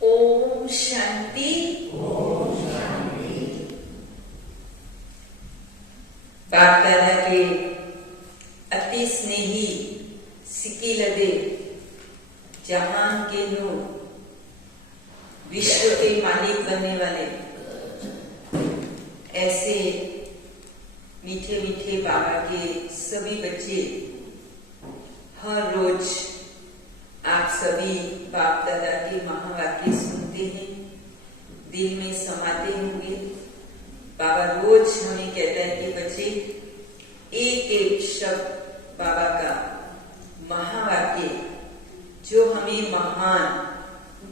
ओम शांति। बाप दादा के अति स्नेही सिकी लदे जहान के नूर, विश्व के मालिक बनने वाले ऐसे मीठे मीठे बाबा के सभी बच्चे हर रोज आप सभी बाप दादा के महावाक्य सुनते हैं, दिल में समाते होंगे। बाबा रोज हमें कहता है कि बच्चे एक एक शब्द बाबा का महावाक्य जो हमें महान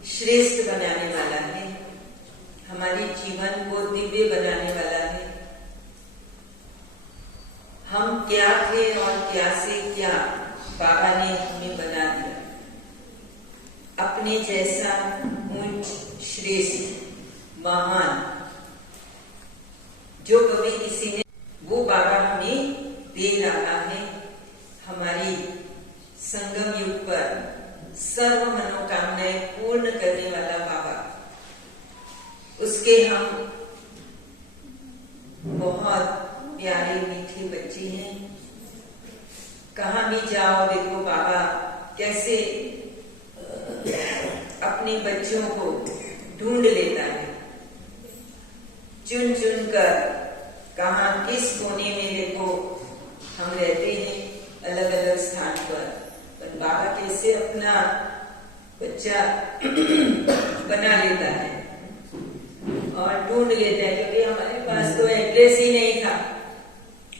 श्रेष्ठ बनाने वाला है, हमारे जीवन को दिव्य बनाने वाला है। हम क्या थे और क्या से क्या बाबा ने हमें बना दिया, अपने जैसा ऊंच श्रेष्ठ महान जो कभी किसी ने, वो बाबा हमें दे रहा है। हमारी संगम युग पर सर्व मनोकामनाएं पूर्ण करने वाला बाबा, उसके हम बहुत प्यारे मीठे बच्चे हैं। कहाँ भी जाओ देखो बाबा कैसे अपने बच्चों को ढूंढ लेता है, चुन चुन कर। कहाँ किस कोने में देखो हम रहते हैं अलग अलग स्थान पर बाबा कैसे अपना बच्चा बना लेता है और ढूंढ लेता है, क्योंकि हमारे पास तो एड्रेस ही नहीं था।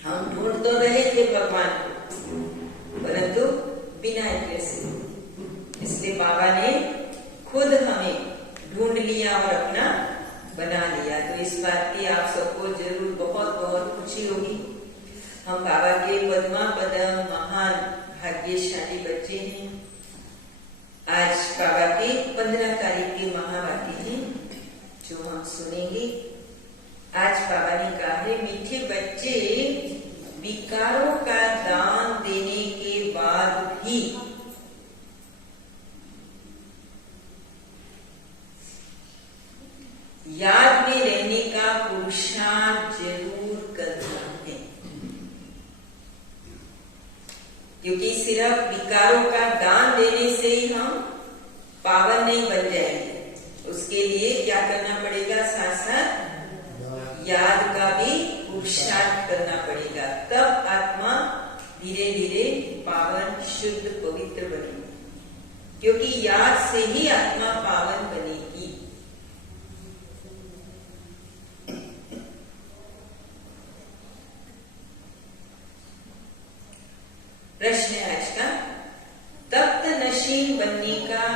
हम ढूंढ तो रहे थे भगवान को, परंतु बिना एड्रेस से। इसलिए बाबा ने खुद हमें ढूंढ लिया और अपना बना लिया। तो इस बात की आप सबको जरूर बहुत बहुत खुशी होगी। हम बाबा के पद्मा पदम महान भाग्यशाली बच्चे हैं। आज बाबा की 15 तारीख के महावाक्य हैं जो हम सुनेंगे। आज बाबा ने कहा है, मीठे बच्चे विकारों का दान देने के बाद भी याद में रहने का पुरुषार्थ जरूर करना है, क्योंकि सिर्फ विकारों का दान देने से ही हम पावन नहीं बन जाएंगे। उसके लिए क्या करना पड़ेगा? साथ साथ याद का भी पुरुषार्थ करना पड़ेगा, तब आत्मा धीरे धीरे पावन शुद्ध पवित्र बनेगी, क्योंकि याद से ही आत्मा पावन बनेगी। प्रश्न है आज का, तप्त नशीन बनने का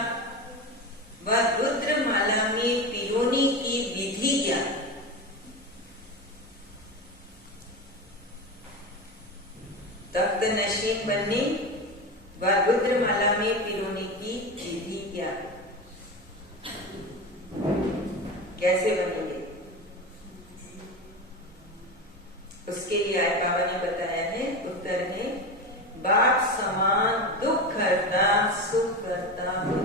व रुद्रमाला में पिरोने की विधि क्या है? तप्त नशीन बनने व रुद्रमाला में पिरोने की विधि क्या है? कैसे बनेंगे? उसके लिए आज बाबा ने बताया है, उत्तर है, बाप समान दुख करता सुख करता हूँ।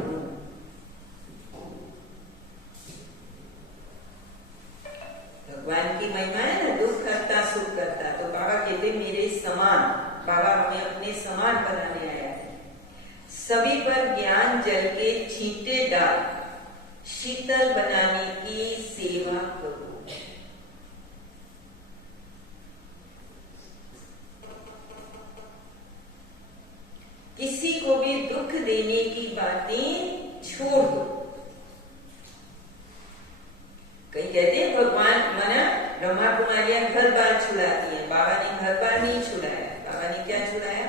भगवान की महिमा है ना, दुख करता सुख करता। तो बाबा कहते मेरे समान, बाबा हमें अपने समान बनाने आया है। सभी पर ज्ञान जल के छींटे डाल शीतल बनाने की सेवा करो। किसी को भी दुख देने की बातें छोड़ दो। कई कहते हैं भगवान मना ब्रह्मा कुमारियां घर बार छुड़ाती हैं, बाबा ने घर बार नहीं छुड़ाया। बाबा ने क्या छुड़ाया?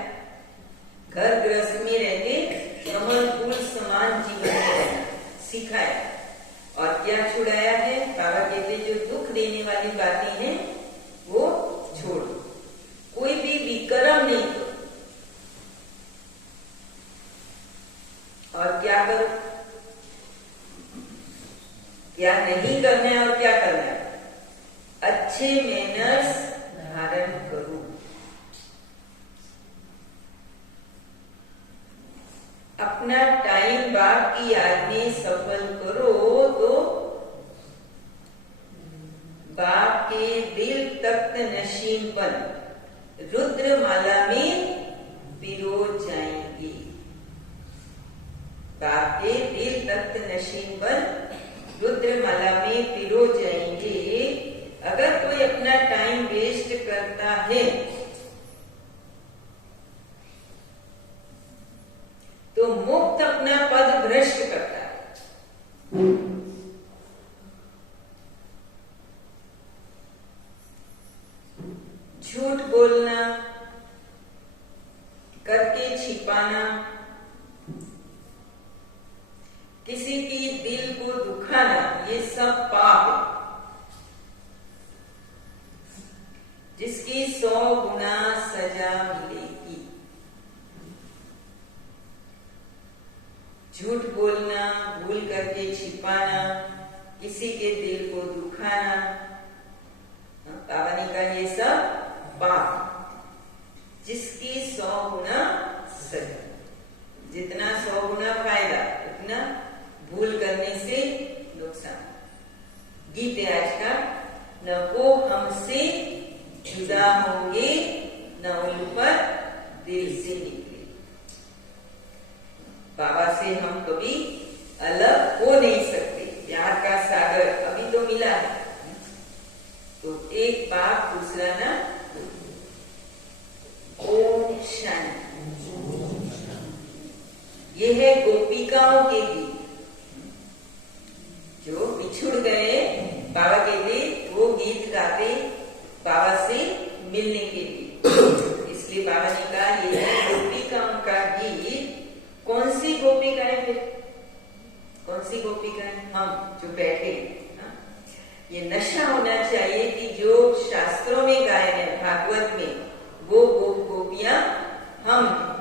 घर गृहस्थ में रहते कमल फूल समान जीवन सिखाया। और क्या छुड़ाया है? बाबा कहते जो दुख देने वाली बातें हैं वो छोड़ दो, कोई भी विक्रम नहीं करो। और क्या करो? क्या नहीं करना है और क्या करना है? अच्छे मैनर्स धारण करो। अपना टाइम बाप की याद में सफल करो तो बाप के दिल तख्त नशीन पर रुद्रमाला में पिरो जाएंगे। बाप के दिल तख्त नशीन पर रुद्रमाला में पिरो जाएंगे। अगर कोई अपना टाइम वेस्ट करता है तो मुक्त अपना पद भ्रष्ट करता है। झूठ बोलना, करके छिपाना, किसी की दिल को दुखाना, ये सब पाप है जिसकी 100 गुना सजा मिलेगी। झूठ बोलना, भूल करके छिपाना, किसी के दिल को दुखाना, पावनी का ये सब पाप जिसकी 100 गुना सजा। जितना 100 गुना फायदा उतना भूल करने से नुकसान। गीत है आज का, न वो हमसे जुदा होंगे न उन पर दिल से निकले। बाबा से हम कभी अलग हो नहीं सकते। प्यार का सागर अभी तो मिला है तो एक बाप दूसरा ना। ओम शांति। ये है गोपिकाओं के गीत जो बिछुड़ गए। बाबा कहते वो गीत गाते बाबा से मिलने के लिए। इसलिए बाबा ने कहा ये है गोपिकाओं का गीत। कौन सी गोपिकाएं फिर? कौन सी गोपिकाएं? हम जो बैठे। ये नशा होना चाहिए कि जो शास्त्रों में गायन है, भागवत में, वो गोपियां हम हैं।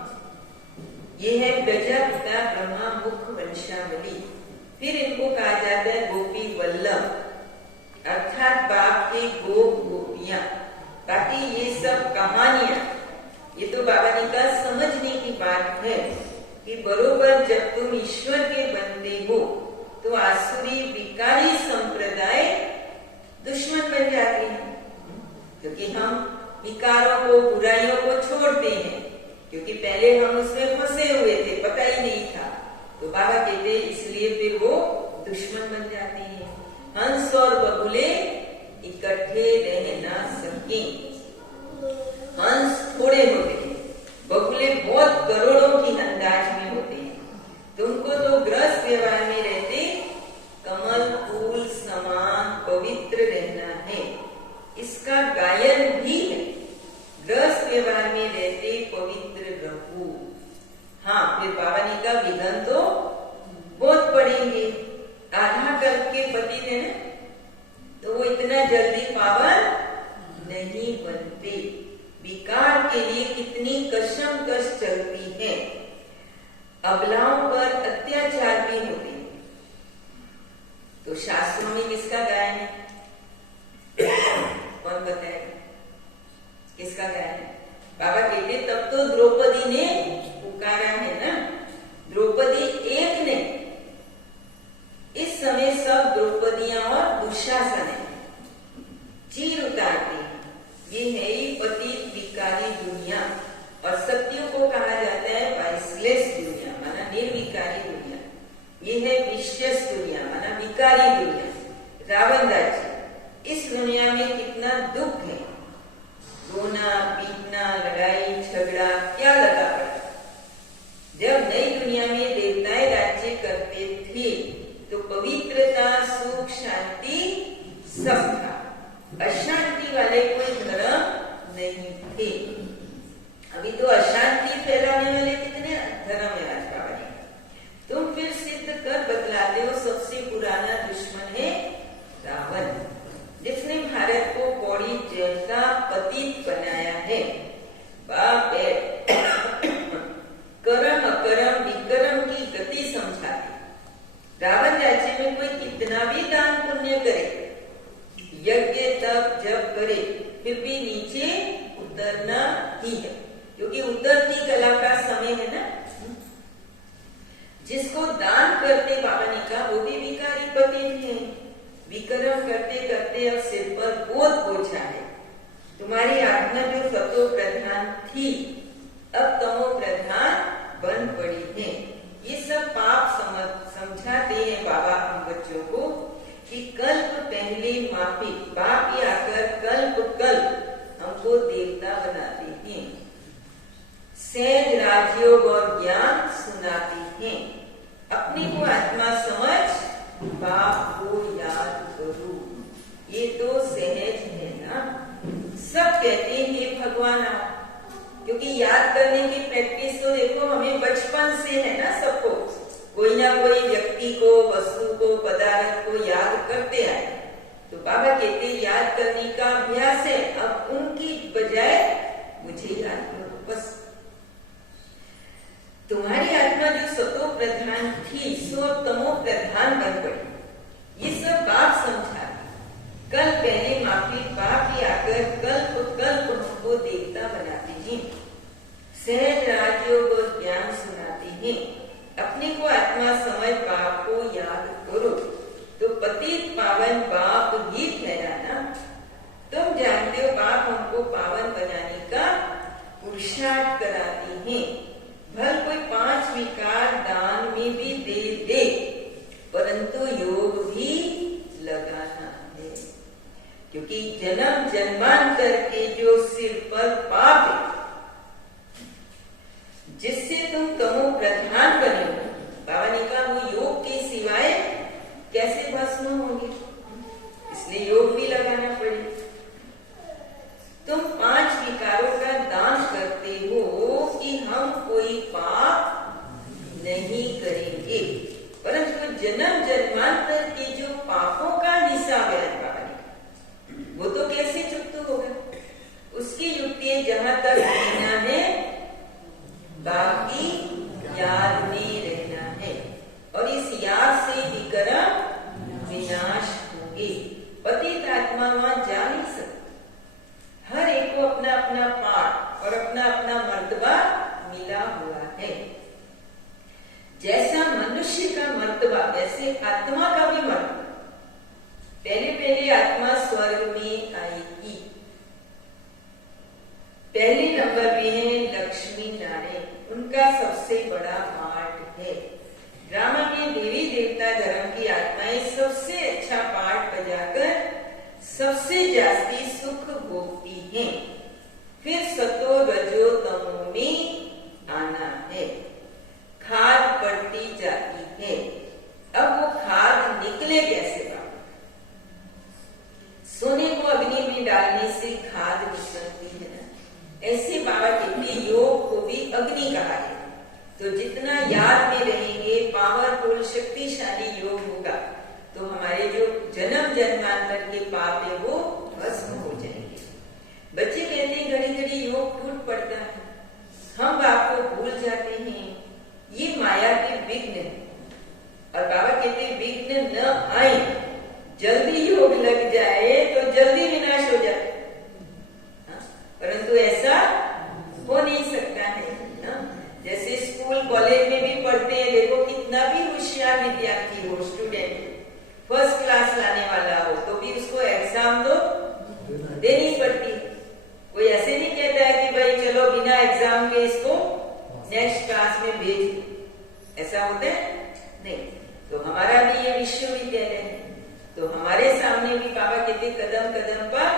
ये है प्रजापिता ब्रह्मा मुख वंशावली। फिर इनको कहा जाता है गोपी वल्लभ, अर्थात बाप के गोपियां। बाकी ये सब कहानियां, ये तो बाबा ने कहा समझने की बात है कि बरोबर जब तुम ईश्वर के बनते हो तो आसुरी विकारी संप्रदाय दुश्मन बन जाते हैं, क्योंकि हम विकारों को, बुराइयों को छोड़ते हैं, क्योंकि पहले हम उसमें फंसे हुए थे, पता ही नहीं था। तो बाबा कहते इसलिए फिर वो दुश्मन बन जाते हैं। हंस और बगुले इकट्ठे रह ना सके। हंस थोड़े होते हैं, बगुले बहुत करोड़ों की अंदाज में होते हैं। तुमको तो ग्रस्त व्यवहार में रहते कमल फूल समान पवित्र रहना है, इसका गायन भी है। ग्रस्त व्यवहार में रहते पवित्र रहो। हाँ, फिर बाबा ने कहा विघन तो बहुत पड़ेंगे। आधा करके पति देना तो वो इतना जल्दी पावन नहीं बनते। विकार के लिए कितनी कशमकश चलती है। अबलाओं पर अत्याचार भी होते हैं। तो शास्त्रों में किसका गायन है? कौन बताएगा किसका गायन है? बाबा कहते तब तो द्रौपदी ने पुकारा है ना। द्रौपदी एक ने, इस समय सब द्रौपदियां और दुशासन है, चीर उतारते हैं। ये है ही पतित विकारी दुनिया। और सत्यों को कहा जाता है वाइसलेस दुनिया, माना निर्विकारी दुनिया। ये है विशेष दुनिया, माना विकारी दुनिया। रावण राज्य, इस दुनिया में कितना दुख है। रोना पीटना, लड़ाई झगड़ा क्या लगा पड़ा। जब नई दुनिया में देवताएं राज्य करते थे तो पवित्रता, सुख, शांति सब था। अशांति वाले कोई धर्म नहीं थे। अभी तो अशांति फैलाने वाले कितने धर्म है आज बाबा ने। तुम फिर सिद्ध कर बतलाते हो सबसे पुराना दुश्मन है रावण, जिसने भारत को कौड़ी जैसा पतित बनाया है। बाप कर्म अकर्म जिसको दान करते बाबा ने कहा वो भी विकारी पति थे। विक्रम करते करते अब सिर पर बोझ बोझा है। तुम्हारी आत्मा जो सतो प्रधान थी अब तमो प्रधान बन पड़ी है। ये सब पाप समझाते हैं बाबा हम बच्चों को कि कल्प पहले माफी बाप ही आकर कल्प हमको देवता बनाते हैं। सहज राजयोग और ज्ञान सुनाते हैं। अपने को आत्मा समझ बाप को याद करो। ये तो सहज है ना। सब कहते हैं भगवान आप, क्योंकि याद करने की प्रैक्टिस तो देखो हमें बचपन से है ना। सबको कोई ना कोई व्यक्ति को, वस्तु को, पदार्थ को याद करते आए। तो बाबा कहते याद करने का अभ्यास है, अब उनकी बजाय मुझे याद करो बस। तुम्हारी आत्मा जो सतो प्रधान थी सो तमो प्रधान बन पड़ी। ये सब बाप समझा। कल पहले माफी बाप ही आकर कल्प हमको देवता बनाते हैं। सहज राजयोग और ज्ञान सुनाते हैं। अपने को आत्मा समझ बाप को याद करो। तो पतित पावन बाप ही ठहराना। तुम जानते हो बाप हमको पावन बनाने का पुरुषार्थ कराते हैं। भल कोई 5 विकार दान में भी दे परंतु योग भी लगाना है। क्योंकि जन्म जन्मांतर के जो सिर पर पाप है जिससे तुम तमो प्रधान बने हो, बाबा ने कहा वो योग के सिवाय कैसे भस्म होंगे, इसलिए योग भी लगाना पड़ेगा। तुम 5 विकारों का दान करते हो कि हम कोई पाप नहीं करेंगे, परंतु जन्म जन्मांतर के जो पापों का हिसाब है बाबा ने वो तो कैसे चुकता होगा। उसकी युक्ति जहां तक जीना है बाकी याद में रहना है और इस याद से विक्रम विनाश होंगे। पतित आत्मा वहां जा नहीं सकती। हर एक को अपना अपना पाठ और अपना अपना मर्तबा मिला हुआ है। जैसा मनुष्य का मर्तबा वैसे आत्मा का भी मर्तबा। पहले आत्मा स्वर्ग में आएगी। पहले नंबर पे है लक्ष्मी नारायण, उनका सबसे बड़ा पाठ है। ड्रामा में देवी देवता धर्म की आत्माएं सबसे अच्छा पाठ बजाकर सबसे जास्ती सुख भोगती हैं। फिर सतो रजो तमो में आना है। खाद बढ़ती जाती है। अब वो खाद निकले कैसे बाबा? सोने को अग्नि में डालने से खाद निकलती है ना, ऐसे बाबा कहते योग को भी अग्नि कहा है। तो जितना याद में रहेंगे पावरफुल शक्तिशाली योग होगा तो हमारे जो जन्म जन्मांतर के पाप है वो भस्म हो जाएंगे। बच्चे कहते हैं घड़ी घड़ी योग टूट पड़ता है, हम बाप को भूल जाते हैं, ये माया के विघ्न है। और बाबा कहते विघ्न न आए, जल्दी योग लग जाए तो जल्दी विनाश हो जाए। परंतु ऐसा हो नहीं सकता है ना। जैसे स्कूल कॉलेज में भी पढ़ते हैं, देखो कितना भी होशियार विद्यार्थी हो, स्टूडेंट फर्स्ट क्लास लाने वाला हो तो भी उसको एग्जाम तो देनी पड़ती है। कोई ऐसे नहीं कहता है कि भाई चलो बिना एग्जाम के इसको नेक्स्ट क्लास में भेज दो, ऐसा होता है नहीं। तो हमारा भी ये विश्वविद्यालय है, तो हमारे सामने भी बाबा कहते कदम कदम पर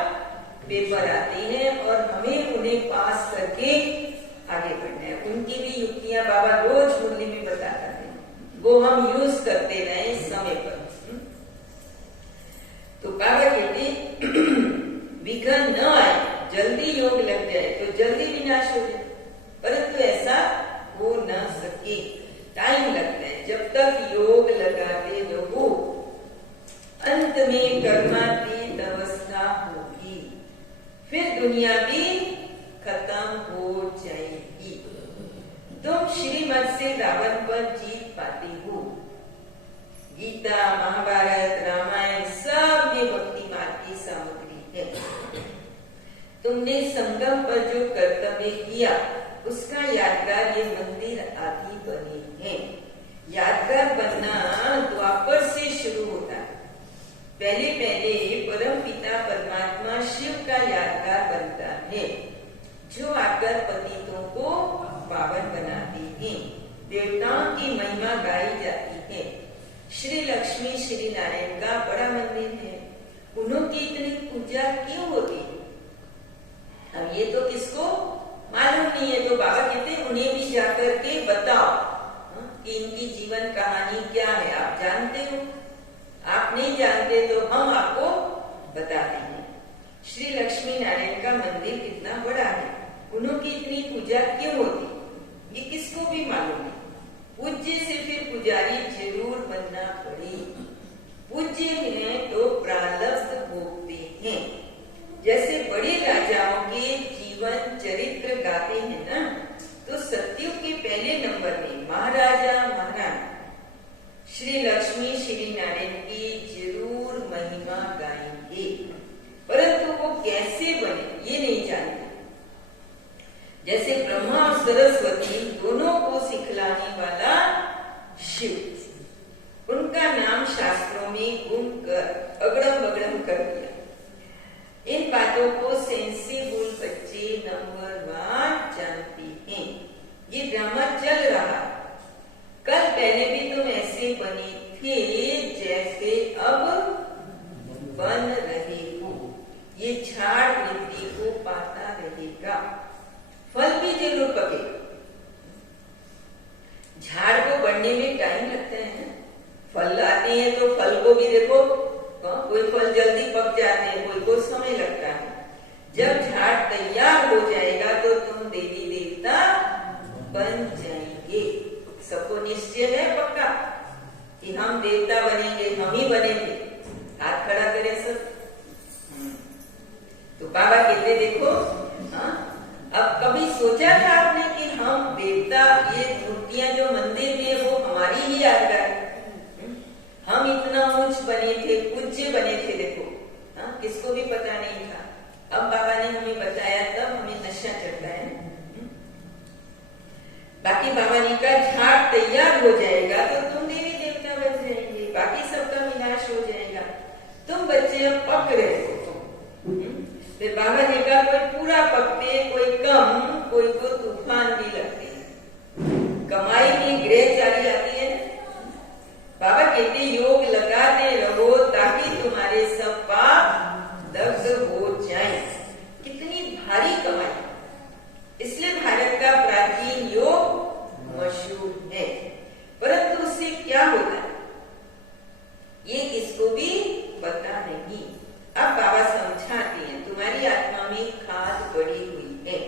पेपर आते हैं और हमें उन्हें पास करके आगे बढ़ना है। उनकी भी युक्तियां बाबा रोज मुरली में बताते हैं, वो हम यूज करते रहे समय पर। तो बाबा कहते विघ्न न आए, जल्दी योग लग जाए तो जल्दी विनाश हो जाए, परंतु ऐसा हो न सके, टाइम लगता है। जब तक योग लगाते रहो अंत में कर्मातीत अवस्था होगी, फिर दुनिया भी खत्म हो जाएगी। तुम श्रीमत से रावण पर जीत पाते हो। गीता, महाभारत, रामायण सब में भक्ति मार्ग की सामग्री है। तुमने संगम पर जो कर्तव्य किया उसका यादगार ये मंदिर आदि बने हैं। श्री लक्ष्मी श्री नारायण का बड़ा मंदिर है, उन्होंने इतनी पूजा क्यों होती है? अब ये तो किसको मालूम नहीं है, तो बाबा कहते हैं उन्हें भी जाकर के बताओ कि इनकी जीवन कहानी क्या है। आप जानते हो, आप नहीं जानते तो हम आपको बताते हैं। श्री लक्ष्मी नारायण का मंदिर कितना बड़ा है, उन्होंने इतनी पूजा क्यों होती, ये किसको भी मालूम नहीं। पूज्य से फिर पुजारी जरूर बनना पड़े। पूज्य हैं तो प्रारब्ध भोगते हैं। जैसे बड़े राजाओं के जीवन चरित्र गाते हैं ना, तो सत्युग के पहले नंबर में महाराजा महारानी श्री लक्ष्मी श्री नारायण की जरूर महिमा गाएंगे, परंतु वो कैसे बने ये नहीं जानते। जैसे ब्रह्मा और सरस्वती दोनों को सिखलाने वाला शिव, उनका नाम शास्त्रों में गुम कर अगड़म बगड़म कर दिया। इन बातों को सेंसिबल बच्चे नंबर 1 जानते हैं। ये ड्रामा चल रहा, कल पहले भी तुम ऐसे बने थे जैसे अब बन रहे हो। ये झाड़ वृद्धि को पाता रहेगा, फल भी जरूर पकेगा। झाड़ को बढ़ने में टाइम लगता है ना, फल आते हैं तो फल को भी देखो, कोई फल जल्दी पक जाते हैं, कोई को समय लगता है। जब झाड़ तैयार हो जाएगा तो तुम देवी देवता बन जाएंगे। सबको निश्चय है पक्का कि हम देवता बनेंगे, हम ही बनेंगे। हाथ खड़ा करें सब। तो बाबा कहते देखो, अब कभी सोचा था आपने कि हम देवता, ये मूर्तियां जो मंदिर में वो हमारी ही यादगार, हम इतना ऊंच बने थे, पूज्य बने थे। देखो किसको भी पता नहीं था, अब बाबा ने हमें बताया, तब हमें नशा चढ़ता है। बाकी बाबा ने कहा झाड़ तैयार हो जाएगा तो तुम देवी देवता बन जाएंगे, बाकी सबका विनाश हो जाएगा, तुम बच्चे अब पक रहे हो। फिर बाबा ने कहा कोई पूरा पकते, कोई कम, कोई को तूफान भी लगते हैं। कमाई की ग्रह चाली आती है। बाबा कहते योग लगाते रहो ताकि तुम्हारे सब पाप दग्ध हो जाएं। कितनी भारी कमाई, इसलिए भारत का प्राचीन योग मशहूर है। परंतु उससे क्या होता है ये किसको भी पता नहीं। अब बाबा समझाते हैं तुम्हारी आत्मा में खाद पड़ी हुई है।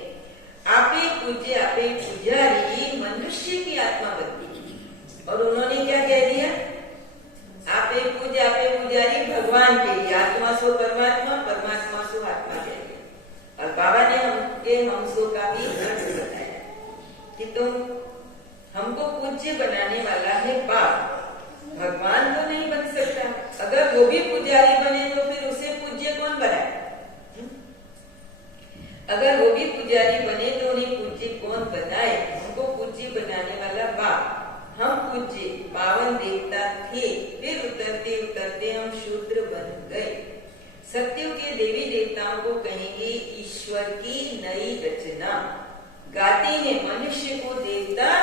आपे पूज्य, आपे पुजारी मनुष्य की आत्मा बनती है। और उन्होंने क्या कह दिया, आपे पूज्य, आपे पुजारी भगवान के लिए, आत्मा सो परमात्मा, परमात्मा सो आत्मा के लिए। और बाबा ने हमसो का भी अर्थ बताया कि तुम हमको पूज्य बनाने वाला है बाप, भगवान तो नहीं बन सकता। अगर वो भी पुजारी बने तो फिर उसे पूज्य कौन बनाए? अगर वो भी पुजारी बने तो उन्हें पूज्य कौन बनाए? हमको पूज्य बनाने वाला बाप। हम पूज्य पावन देवता थे, फिर उतरते उतरते हम शूद्र बन गए। सत्युग के देवी देवताओं को कहेंगे ईश्वर की नई रचना। गाते हैं मनुष्य को देवता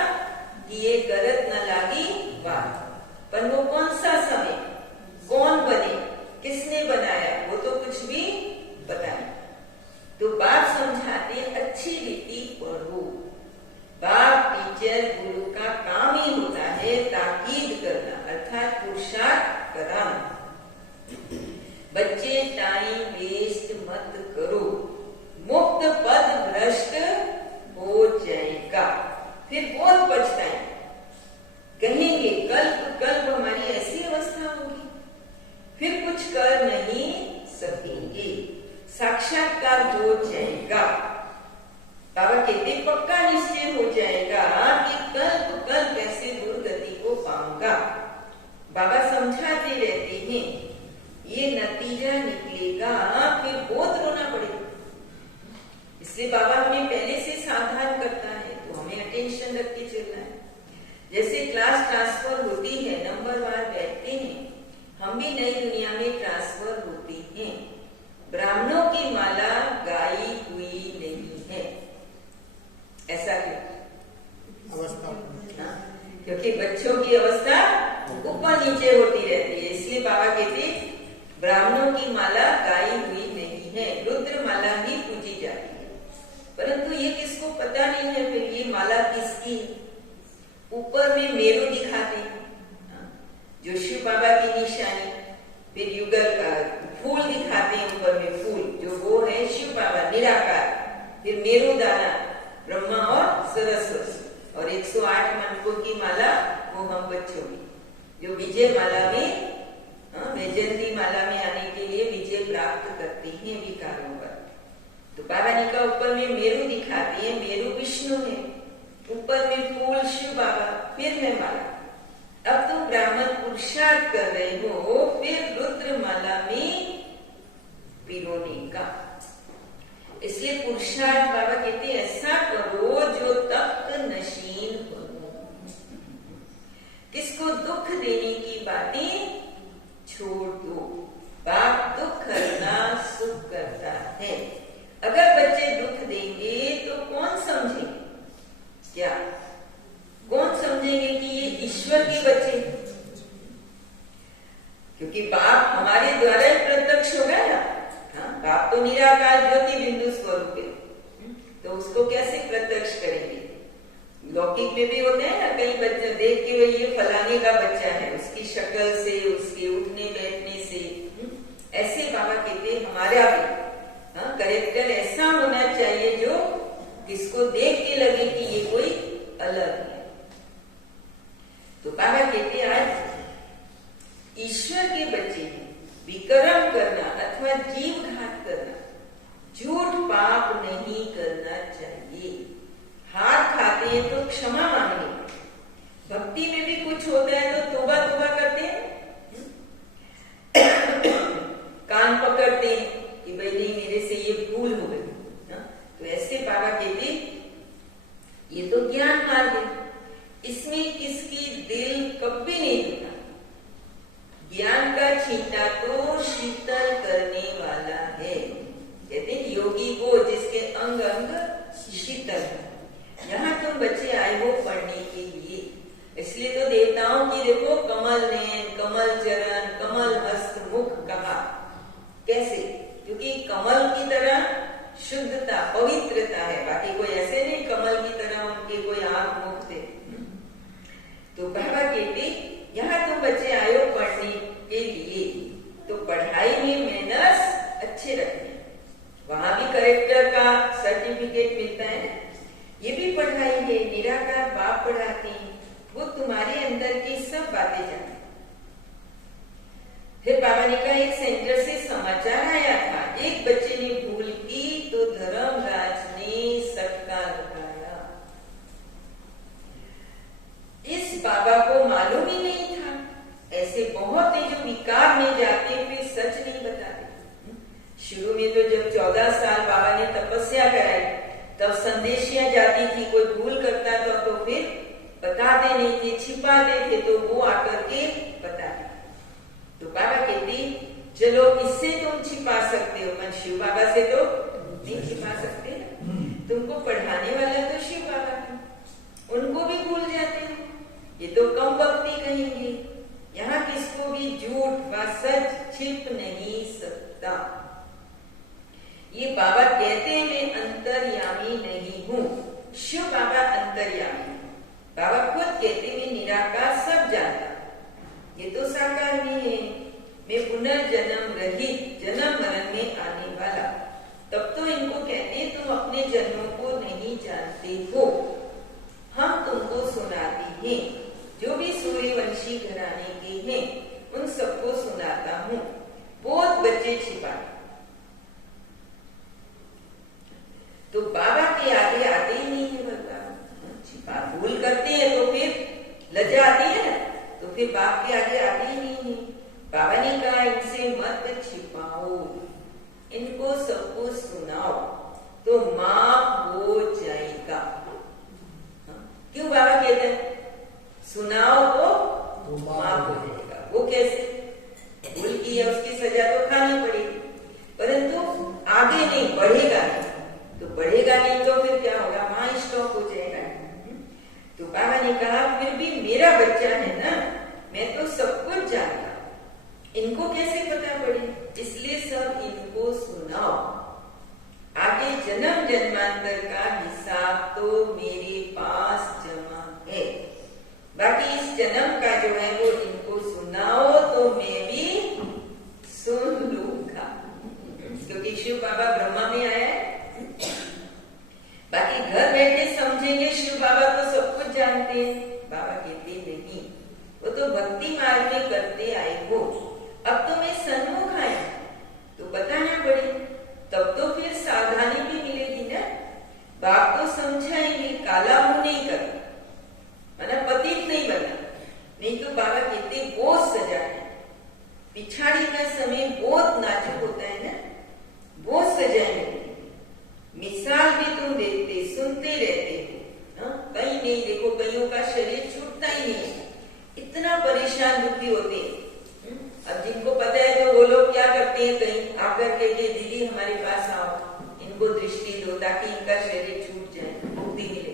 किए करत न लागी बात। पर वो कौन सा समय, कौन बने, किसने बनाया, वो तो कुछ भी पता नहीं। तो बाप समझाते अच्छी रीति पढ़ो। बाप टीचर गुरु का काम ही होता है ताकीद करना, अर्थात पुरुषार्थ कराना। बच्चे टाइम वेस्ट मत करो, मुक्त पद भ्रष्ट हो जाएगा। फिर बहुत पछताएंगे, कहेंगे कल्प हमारी ऐसी अवस्था होगी, फिर कुछ कर नहीं सकेंगे, साक्षात्कार हो जाएगा। बाबा कहते पक्का निश्चय हो जाएगा कि कल्प ऐसे दुर्गति को पाऊंगा। बाबा समझाते रहते हैं ये नतीजा निकलेगा, फिर बहुत रोना पड़ेगा। इसलिए बाबा हमें पहले से सावधान करता है, तो हमें अटेंशन रख के चलना है। जैसे क्लास ट्रांसफर होती है, नंबर वार बैठते हैं, हम भी नई दुनिया में ट्रांसफर होते हैं। ब्राह्मणों की माला गाई हुई नहीं है, ऐसा क्यों? अवस्था, क्योंकि बच्चों की अवस्था ऊपर नीचे होती रहती है। इसलिए बाबा कहते ब्राह्मणों की माला गाई हुई नहीं है, रुद्र माला ही पूजी जाती है। परंतु ये किसको पता नहीं है फिर ये माला किसकी है। ऊपर में मेरू दिखाते हैं जो शिव बाबा की निशानी, फिर युगल फूल दिखाते हैं ऊपर में फूल जो वो है शिव बाबा निराकार, फिर मेरू दाना ब्रह्मा और सरस्वती, और 108 मनकों की माला वो हम बच्चों की, जो विजय माला में वैजयंती माला में आने के लिए विजय प्राप्त करती हैं विकारों पर। तो बाबा ने कहा ऊपर में मेरू दिखाती है, मेरू विष्णु है, ऊपर में फूल शिव बाबा, फिर मैं माला। अब तुम ब्राह्मण पुरुषार्थ कर रहे हो, फिर रुद्र माला में पिरोने का। इसलिए पुरुषार्थ बाबा कहते ऐसा करो जो तप्त नशीन बनो, किसको दुख देने की बातें छोड़ दो। बाप दुख करना सुख करता है। अगर बच्चे दुख देंगे तो कौन समझेंगे? क्या कौन समझेंगे कि ये ईश्वर के बच्चे? क्योंकि बाप हमारे द्वारा ही प्रत्यक्ष होगा ना। बाप तो निराकार ज्योति बिंदु स्वरूप है, तो उसको कैसे प्रत्यक्ष करेंगे? लौकिक में भी होते हैं ना कई बच्चे, देख के ये फलाने का बच्चा है, उसकी शक्ल से, उसके उठने बैठने से। ऐसे बाबा कहते हमारा भी करेक्टर ऐसा होना चाहिए जो किसको देख के लगे कि ये कोई अलग है। तो बाबा कहते आज ईश्वर के बच्चे विक्रम करना अथवा जीव घात करना, झूठ पाप नहीं करना चाहिए। हार खाते हैं तो क्षमा मांगनी, भक्ति में भी कुछ होता है तो तौबा तौबा करते हैं, कान पकड़ते हैं कि भाई नहीं मेरे से ये भूल हो गई। तो ऐसे बाबा कहते ये तो ज्ञान मार्ग है, इसमें किसकी दिल कभी नहीं दुखा। ज्ञान का छींटा तो शीतल करने वाला है। कहते हैं योगी वो जिसके अंग अंग शीतल है। यहाँ तुम बच्चे आए हो पढ़ने के लिए, इसलिए तो देवताओं की देखो कमल नयन, कमल चरण, कमल हस्त, मुख कहा। कैसे? क्योंकि कमल की तरह शुद्धता पवित्रता है, बाकी कोई ऐसे नहीं कमल की तरह उनके कोई आंख मुख थे। तो बाबा कहते यहाँ तुम बच्चे आए हो पढ़ने के लिए, तो पढ़ाई में मेहनत अच्छे रखने, वहां भी करेक्टर का सर्टिफिकेट मिलता है। ये भी पढ़ाई है, निराकार बाप पढ़ाते हैं, वो तुम्हारे अंदर की सब बातें जानते। फिर बाबा ने कहा एक सेंटर से समाचार आया था, एक बच्चे ने भूल की तो धर्मराज ने सटका लगाया। इस बाबा को मालूम ही नहीं था। ऐसे बहुत है जो विकार में जाते फिर सच नहीं बताते। शुरू में तो जब 14 साल बाबा ने तपस्या कराई तब संदेशियां जाती थी, कोई भूल करता था तो फिर बताते नहीं थे, छिपाते थे, तो वो आकर के बताते। तो बाबा कहती चलो इससे तुम छिपा सकते हो, पर शिव बाबा से तो नहीं छिपा सकते। तुमको पढ़ाने वाला तो शिव बाबा है, उनको भी भूल जाते हो, ये तो कम भक्ति कहेंगे। यहाँ किसको भी झूठ व सच छिप नहीं सकता। ये बाबा कहते मैं अंतर्यामी नहीं हूँ, शिव बाबा अंतर्यामी। बाबा खुद कहते मैं निराकार सब जानता, ये तो साकार में है, मैं पुनर्जन्म रहित जन्म मरण में आने वाला। तब तो इनको कहते तुम अपने जन्मों को नहीं जानते हो, हम तुमको सुनाते हैं। जो भी सूर्यवंशी घराने के हैं उन सबको सुनाता हूँ। बहुत बच्चे छिपा, तो बाबा के आगे आते ही नहीं है। भगवान छिपा भूल करते हैं तो फिर लज्जा आती है ना, तो फिर बाप के आगे आते ही नहीं है। बाबा ने कहा इनसे मत छिपाओ, इनको सबको सुनाओ तो माफ हो जाएगा। क्यों बाबा कहते हैं सुनाओ तो माफ हो जाएगा? वो कैसे? भूल की है उसकी सजा तो खानी पड़ेगी, परंतु आगे नहीं बढ़ेगा नहीं, तो बढ़ेगा नहीं तो फिर क्या होगा? वहां स्टॉप हो जाएगा। तो बाबा ने कहा फिर भी मेरा बच्चा है ना, मैं तो सब कुछ इनको कैसे पता पड़े, इसलिए सब इनको सुनाओ। आगे जन्म जन्मांतर का हिसाब तो मेरे पास जमा है, बाकी इस जन्म का जो है वो इनको सुनाओ तो मैं भी सुन लूंगा, क्योंकि शिव बाबा ब्रह्मा में आया है। बाकी घर बैठे समझेंगे शिव बाबा तो सब कुछ जानते हैं, बाबा कहते नहीं, वो तो भक्ति मार्ग में करते आए हो। अब तो मैं सन्मुख आया तो बताना पड़े, तब तो फिर सावधानी भी मिलेगी ना। बाप तो समझाएंगे, काला मुंह नहीं करना, माना पतित नहीं बनना, नहीं तो बाबा कहते बहुत सजा है। पिछाड़ी का समय बहुत नाजुक होता है ना, बहुत सजाएंगे। मिसाल भी तुम देखते सुनते रहते हो, कहीं नहीं देखो, कईयों का शरीर छूटता ही नहीं, इतना परेशान दुखी होते हैं। अब जिनको पता है तो वो लोग क्या करते हैं, कहीं आकर के दीदी हमारे पास आओ, इनको दृष्टि दो ताकि इनका शरीर छूट जाए, मुक्ति मिले।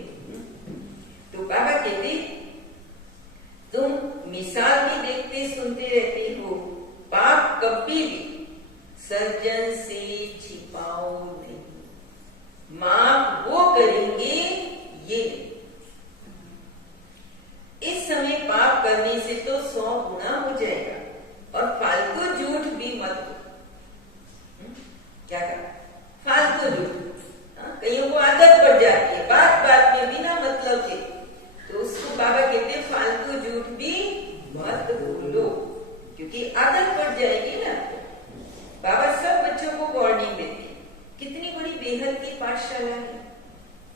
तो बाबा कहते तुम मिसाल भी देखते सुनते रहते हो, पाप कभी भी सर्जन से छिपाओ नहीं, माफ वो करेंगे ये। इस समय पाप करने से तो 100 गुना हो जाएगा, और फालतू झूठ भी मत दो। क्या कहा, फालतू झूठ, कईयों को आदत पड़ जाती है बात बात में बिना मतलब के, तो उसको बाबा कहते फालतू झूठ भी मत बोलो, क्योंकि आदत पड़ जाएगी ना। बाबा सब बच्चों को वार्निंग देते, कितनी बड़ी बेहद की पाठशाला है।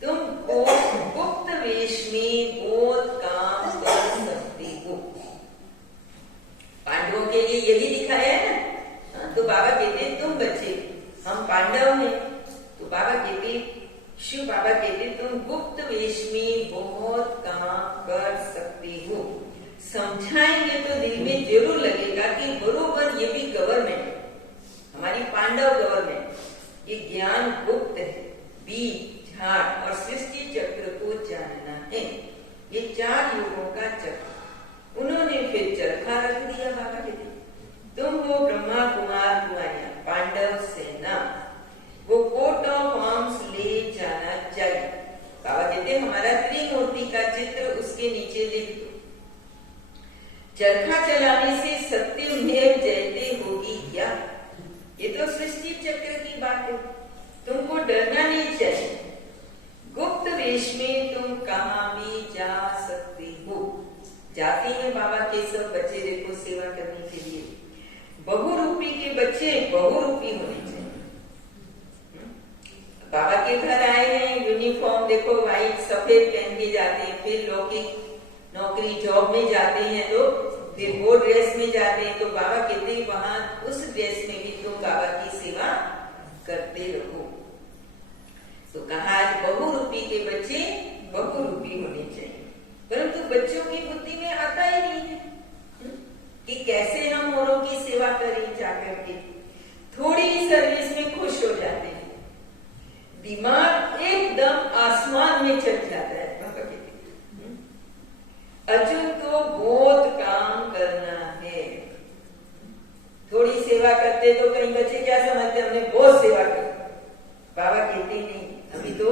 तुम गुप्त वेश में बहुत काम कर सकते हो, पांडवों के लिए यही दिखाया है ना। तो बाबा कहते तुम बच्चे, हम पांडव हैं, तो बाबा कहते, शिव बाबा कहते तुम गुप्त वेश में बहुत काम कर सकते हो। समझाएंगे तो दिल में जरूर लगेगा कि बरोबर ये भी गवर्नमेंट, हमारी पांडव गवर्नमेंट, ये ज्ञान गुप्त है, बीज झाड़ और सृष्टि चक्र को जानना है। ये 4 युगों का चक्र उन्होंने फिर चरखा रख दिया। बाबा कहते तुम वो ब्रह्मा कुमार कुमारियां पांडव सेना, वो कोट ऑफ आर्म्स ले जाना चाहिए। बाबा कहते हमारा त्रिमूर्ति का चित्र उसके नीचे लिख दो। चरखा चलाने से सत्यमेव जयते होगी क्या, ये तो सृष्टि चक्र की बात है, तुमको डरना नहीं चाहिए। गुप्त वेश में तुम कहां भी जा सकते हो। जाते हैं बाबा के सब बच्चे देखो सेवा करने के लिए, बहुरूपी के बच्चे बहुरूपी होने चाहिए। बाबा के घर आए हैं, यूनिफॉर्म देखो व्हाइट सफेद पहन के जाते हैं, फिर लौकिक नौकरी जॉब में जाते हैं तो फिर वो ड्रेस में जाते हैं, तो बाबा कहते हैं वहां उस ड्रेस में भी तुम बाबा की सेवा करते रहो। तो कहा आज बहुरूपी के बच्चे बहुरूपी होने चाहिए, परंतु बच्चों की बुद्धि में आता ही नहीं है कि कैसे हम औरों की सेवा करें। जाकर के थोड़ी सर्विस में खुश हो जाते हैं, दिमाग एकदम आसमान में चढ़ जाता है। अर्जुन को बहुत काम करना है, थोड़ी सेवा करते तो कई बच्चे क्या समझते हमने बहुत सेवा की। बाबा कहते नहीं, अभी तो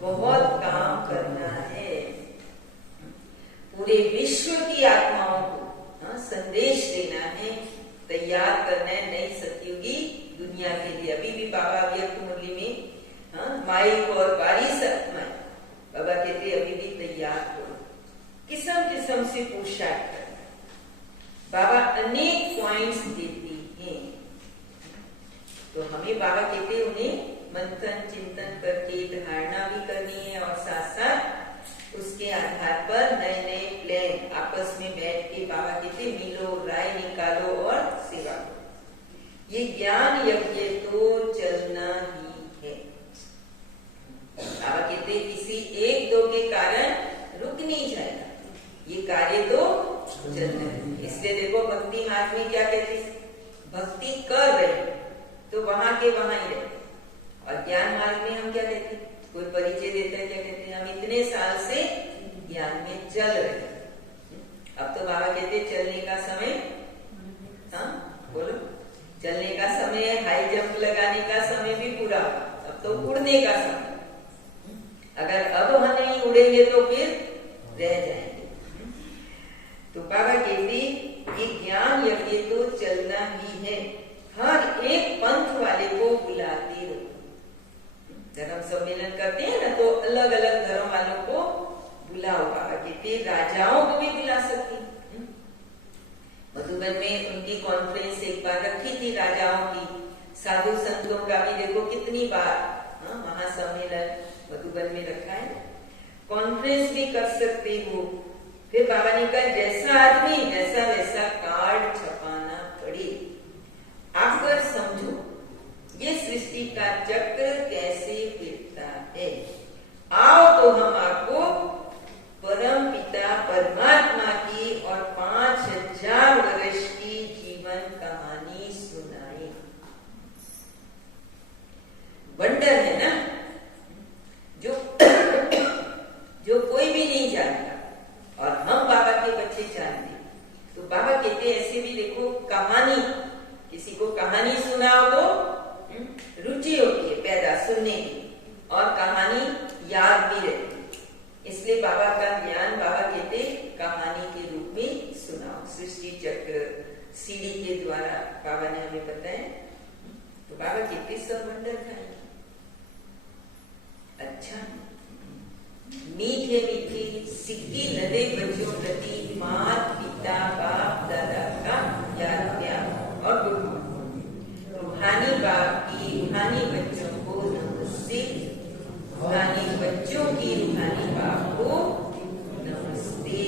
बहुत काम करना है। पूरे विश्व की आत्माओं को संदेश देना है, तैयार करना है नई सतयुगी दुनिया के लिए। अभी भी बाबा व्यक्त मुरली में माइक और 22 आत्माएं बाबा कहते अभी भी तैयार करो, किस्म किस्म से पोशाक करना। बाबा अनेक पॉइंट्स देते हैं, तो हमें बाबा कहते उन्हें मंथन चिंतन करके धारणा भी करनी है, और साथ साथ उसके आधार पर नए नए प्लान आपस में बैठ के बाबा कहते मिलो, राय निकालो और सेवा करो। ये ज्ञान यज्ञ तो चलना ही है। बाबा कहते किसी एक दो के कारण रुक नहीं जाएगा, ये कार्य तो चलना है। इसलिए देखो भक्ति मार्ग में क्या कहते, भक्ति कर रहे तो वहां के वहां ही रहे, और ज्ञान मार्ग में हम क्या कहते हैं, कोई परिचय देता है क्या कहते हैं, हम इतने साल से ज्ञान में चल रहे हैं। अब तो बाबा कहते चलने का समय चलने का समय है, हाई जंप लगाने का समय भी पूरा, अब तो उड़ने का समय। अगर अब हम नहीं उड़ेंगे तो फिर रह जाएंगे। तो बाबा कहते कि ज्ञान यज्ञ तो चलना ही है, हर एक पंथ वाले को बुलाते रहो। धर्म सम्मेलन करते हैं ना, तो अलग अलग धर्म वालों को बुलाओ। बाबा कहते राजाओं को भी बुला सकती। मधुबन में उनकी कॉन्फ्रेंस एक बार रखी थी राजाओं की, साधु संतों का भी देखो कितनी बार महासम्मेलन मधुबन में रखा है। कॉन्फ्रेंस भी कर सकते हो। फिर बाबा ने कहा जैसा आदमी जैसा वैसा कार्ड छपाना पड़े। आकर समझो ये सृष्टि का चक्र कैसे फिरता है। आओ तो हम आपको परम पिता परमात्मा की और 5000 वर्ष की जीवन कहानी सुनाए। वंडर है ना, जो कोई भी नहीं जानता और हम बाबा के बच्चे जानते। तो बाबा कहते हैं ऐसे भी देखो कहानी, किसी को कहानी सुनाओ तो रुचि होती है पैदा सुनने की, और कहानी याद भी रहती। इसलिए बाबा का ज्ञान बाबा कहते कहानी के रूप में सुनाओ। सृष्टि चक्र सीढ़ी के द्वारा बाबा ने हमें बताया। तो बाबा कहते सब वंडर खाए। अच्छा, मीठे मीठे सिक्की लदे बच्चों प्रति मात पिता बाप दादा का याद प्यार और गुड मॉर्निंग। रूहानी बाप की रूहानी बच्चों को नमस्ते, रूहानी बच्चों की रूहानी बाप को नमस्ते,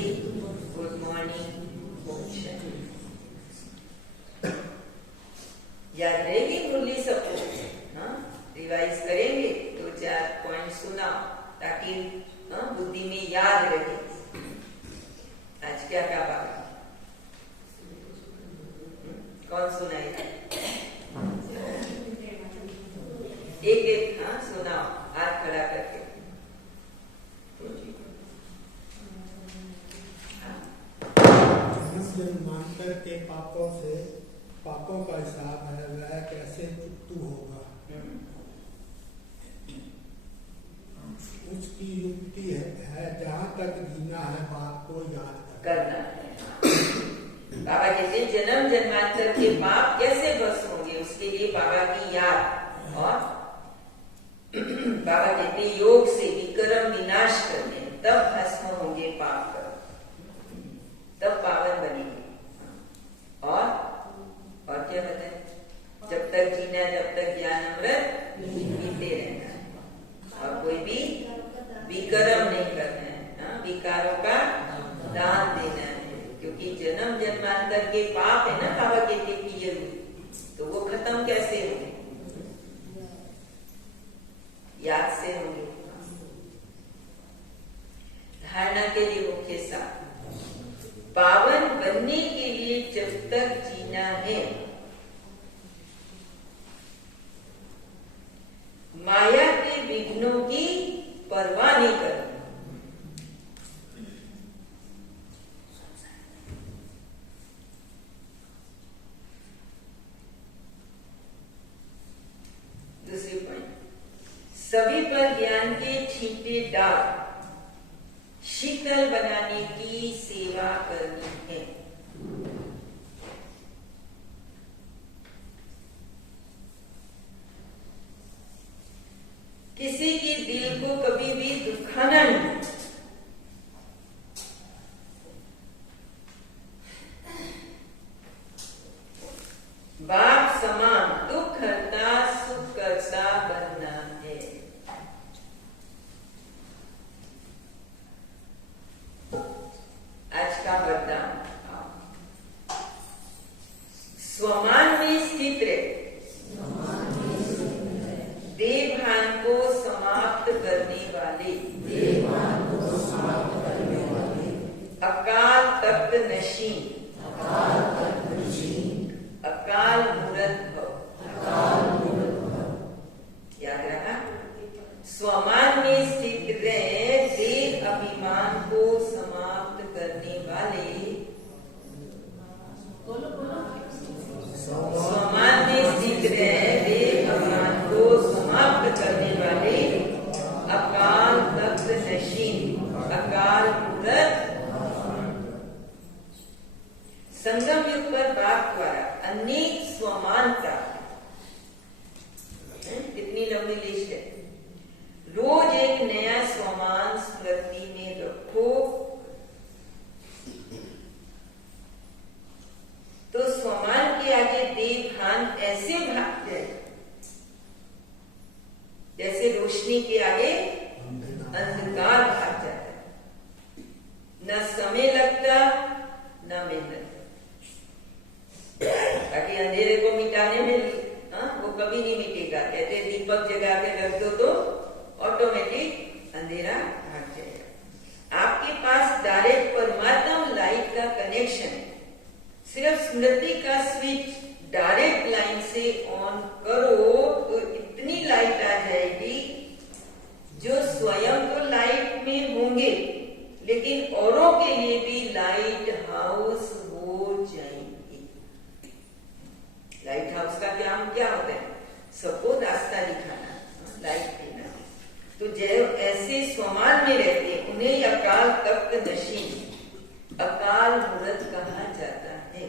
गुड मॉर्निंग। याद रहेगी मुरली सबको? हाँ, रिवाइज करेंगे, 2-4 पॉइंट सुना ताकि बुद्धि में याद रहे। आज क्या कहा बाबा? कौन सुनाएगा? एक हाँ सुनाओ, हाथ खड़ा करके। जन्मांतर के पापों का हिसाब है, वह कैसे तू होगा। उसकी युक्ति है जहाँ तक जीना है बाप को याद करना है। बाबा कहते जन्म जन्मांतर के पाप कैसे भस्म होंगे, उसके लिए बाबा की याद। और बाबा कहते योग से विक्रम विनाश करने, तब भस्म होंगे पाप कर, तब पावन बनेंगे। और क्या बताए, जब तक जीना जब तक ज्ञान अमृत पीते रहना है और कोई भी विक्रम नहीं करना है, विकारों का दान देना है। क्योंकि जन्म जन्मांतर के पाप है ना बाबा कहते किए हुए, तो वो खत्म कैसे होंगे? याद से होंगे। धारणा के लिए मुख्य साथ, पावन बनने के लिए जब तक जीना है माया के विघ्नों की परवाह नहीं करनी। दूसरी पॉइंट, सभी पर ज्ञान के छींटे डाल शीतल बनाने की सेवा करनी है। किसी के दिल को कभी भी दुखाना नहीं। बाप समान दुख हरता सुख करता बनना है। आज का वरदान, स्वमान में स्थित रहे, देवभान को समाप्त करने वाले, अकाल तख्त नशीं, अकाल मूरत भव। याद रहा, स्वमान में स्थित रहे, देह अभिमान को समाप्त करने वाले, स्वमान संगम युग पर बाप द्वारा अनेक स्वमान प्राप्त, कितनी लंबी लिस्ट है। रोज एक नया स्वमान स्मृति में रखो तो स्वमान के आगे देव भान ऐसे भाग जाए जैसे रोशनी के आगे अंधकार भाग जाता है। न समय लगता न मेहनत, ताकि अंधेरे को मिटाने में वो कभी नहीं मिटेगा। कहते दीपक जगा के रख दो तो ऑटोमेटिक अंधेरा भाग जाएगा। आपके पास डायरेक्ट परमात्मा लाइट का कनेक्शन, सिर्फ स्मृति का स्विच डायरेक्ट लाइन से ऑन करो तो इतनी लाइट आ जाएगी जो स्वयं तो लाइट में होंगे लेकिन औरों के लिए भी लाइट हाउस हो जाएंगे। लाइट हाउस का काम क्या होता है? सबको रास्ता दिखाना, लाइट देना। तो जब ऐसे स्वमान में रहते उन्हें अकाल तख्त नशीन, अकाल मूर्त कहा जाता है।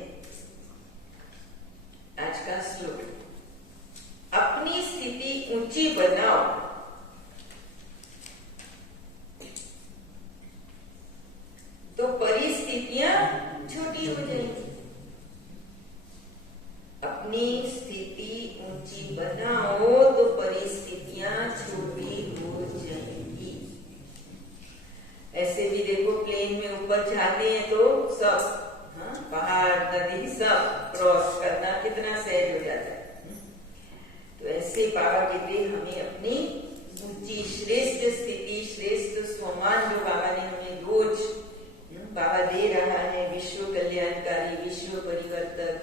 आज का श्लोक, अपनी स्थिति ऊंची बनाओ तो परिस्थितियां छोटी हो जाएंगी। अपनी स्थिति ऊंची बनाओ तो परिस्थितियां छोटी हो जाएंगी। ऐसे भी देखो, प्लेन में ऊपर जाते हैं तो सब पहाड़ नदी सब क्रॉस करना कितना सहज हो जाता है। तो ऐसे बाबा कहते हमें अपनी ऊंची श्रेष्ठ स्थिति, श्रेष्ठ स्वमान जो बाबा ने हमें रोज बाबा दे रहा है, विश्व कल्याणकारी, विश्व परिवर्तक,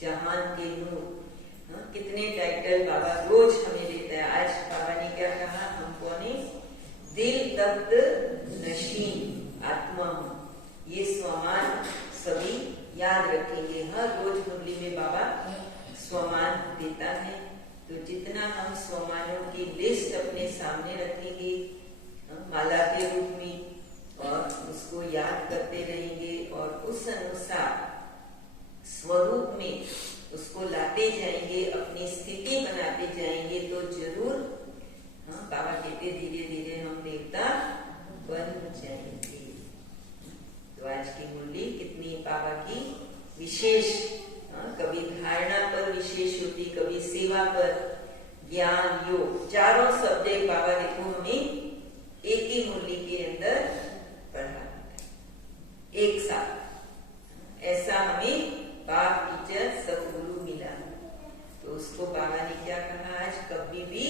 जहान के नूर, कितने टाइटल बाबा रोज हमें देता है। आज बाबा ने क्या कहा हमको ने? दिल तख्त नशीन आत्मा, ये स्वमान सभी याद रखेंगे। हर रोज मुरली में बाबा स्वमान देता है। तो जितना हम स्वमानों की लिस्ट अपने सामने रखेंगे माला के रूप में और उसको याद करते रहेंगे और उस अनुसार स्वरूप में उसको लाते जाएंगे, अपनी स्थिति बनाते जाएंगे तो जरूर बाबा कहते धीरे धीरे हम देवता बन जाएंगे। तो आज की मुरली कितनी बाबा की विशेष, कभी धारणा पर विशेष होती, कभी सेवा पर, ज्ञान, योग, चारों सब्जेक्ट बाबा देखो हमें एक ही मुरली के अंदर पढ़ा एक साथ। ऐसा हमें बाप टीचर सदगुरु मिला। तो उसको बाबा ने क्या कहा? आज कभी भी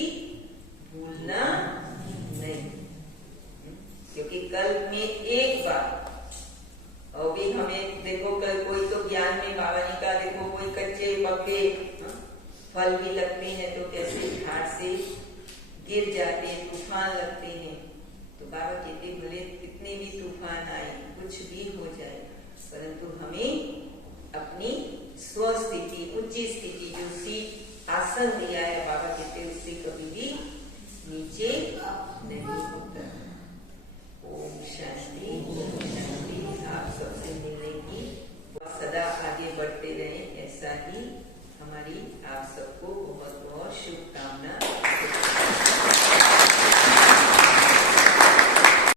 भूलना नहीं, क्योंकि कल में एक बार, और भी हमें देखो कोई तो ज्ञान में बाबा ने कहा देखो कोई कच्चे पक्के फल भी लगते हैं तो कैसे झाड़ से गिर जाते हैं, तूफान लगते हैं। तो बाबा कहते भले कितने भी तूफान आए, कुछ भी हो जाए, परंतु हमें अपनी स्वस्थिति, ऊंची स्थिति, जो सीट आसन दिया है बाबा कहते उससे कभी भी नीचे नहीं होता। ओम शांति, ओम शांति। आप सबसे मिलने की सदा आगे बढ़ते रहें, ऐसा ही हमारी आप सबको